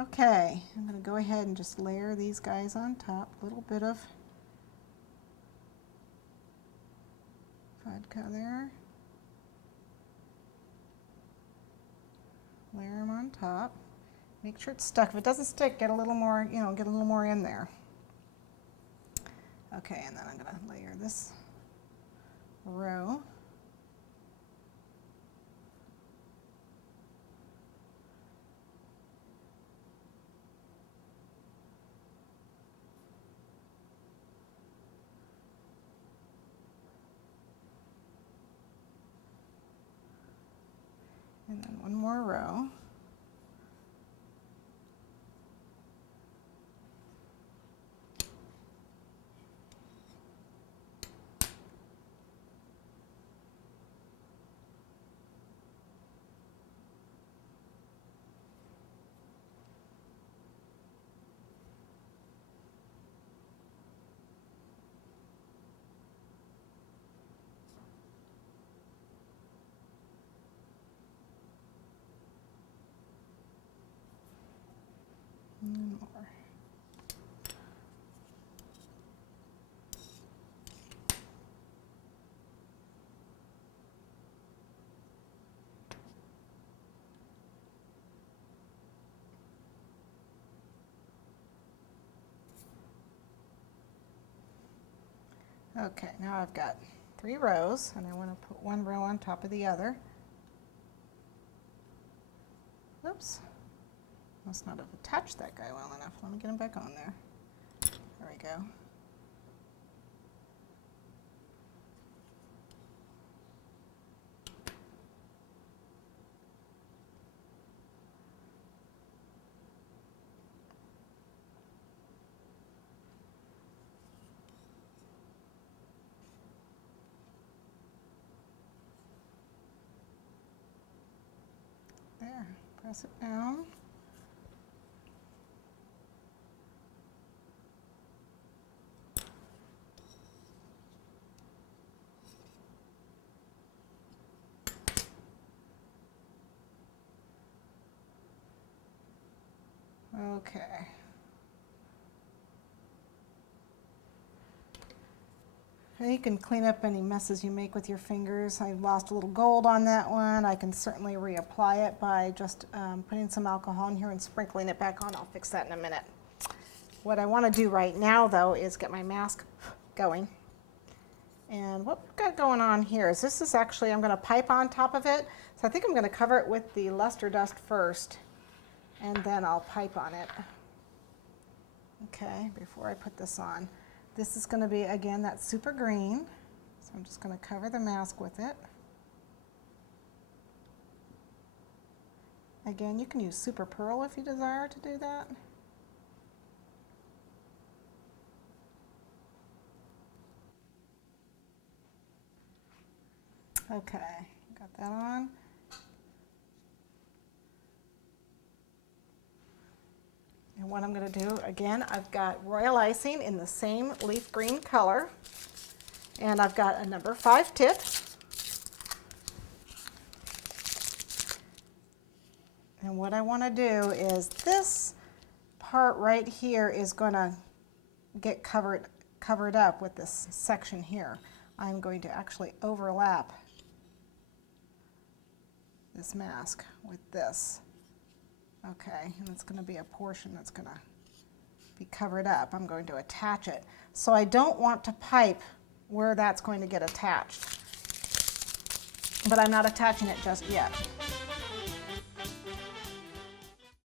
Okay, I'm going to go ahead and just layer these guys on top. A little bit of vodka there. Layer them on top. Make sure it's stuck. If it doesn't stick, get a little more, get a little more in there. Okay, and then I'm going to layer this row. And then one more row. And more. Okay, now I've got 3 rows, and I want to put one row on top of the other. Oops. Must not have attached that guy well enough. Let me get him back on there. There we go. There, press it down. Okay. And you can clean up any messes you make with your fingers. I lost a little gold on that one. I can certainly reapply it by just putting some alcohol in here and sprinkling it back on. I'll fix that in a minute. What I want to do right now, though, is get my mask going. And what we've got going on here is this is actually, I'm going to pipe on top of it. So I think I'm going to cover it with the luster dust first, and then I'll pipe on it. Okay, before I put this on. This is going to be, again, that super green. So I'm just going to cover the mask with it. Again, you can use super pearl if you desire to do that. Okay, got that on. And what I'm going to do, again, I've got royal icing in the same leaf green color. And I've got a number 5 tip. And what I want to do is this part right here is going to get covered up with this section here. I'm going to actually overlap this mask with this. Okay, and it's going to be a portion that's going to be covered up. I'm going to attach it. So I don't want to pipe where that's going to get attached. But I'm not attaching it just yet.